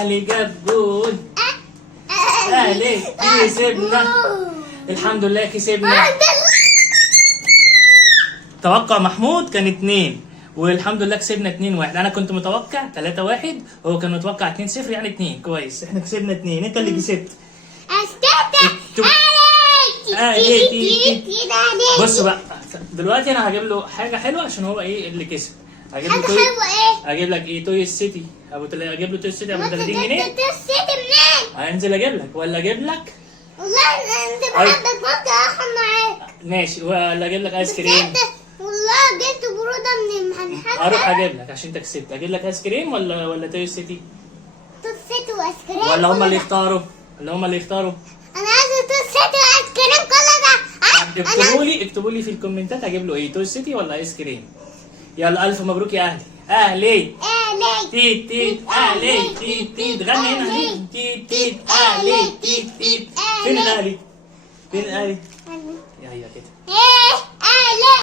الاهلي جاب جول. اهلي كسبنا. الحمد لله كسبنا. توقع محمود كان 2 والحمد لله كسبنا 2-1. انا كنت متوقع 3-1 هو كان متوقع 2-0 يعني 2. كويس احنا كسبنا 2. انت اللي كسبت. بص بقى دلوقتي انا هجيب له حاجه حلوه عشان هو ايه اللي كسب. هجيب له حاجة حلوة ايه؟ هجيب لك ايه؟ توي سيتي. اجيب له توي سيتي ابو 30 جنيه. توي سيتي منين؟ هنزل اجيب لك ولا اجيب لك؟ والله انت بحبك ممكن اروح معاك. ماشي. ولا اجيب لك ايس كريم؟ والله جبت برودة من المحل. اروح اجيب لك عشان انت كسبت. اجيب لك ايس كريم ولا توي سيتي؟ توي سيتي وايس كريم ولا هم اللي يختاروا؟ انا عايزة توي سيتي وايس كريم كل ده. اكتبوا لي في الكومنتات هجيب له ايه؟ توي سيتي ولا ايس كريم؟ يلا الف مبروك يا اهلي. تيت تيت اهلي. تيت تيت غني هنا. تيت تيت اهلي. تيت تيت. فين الاهلي؟ يا هي كده.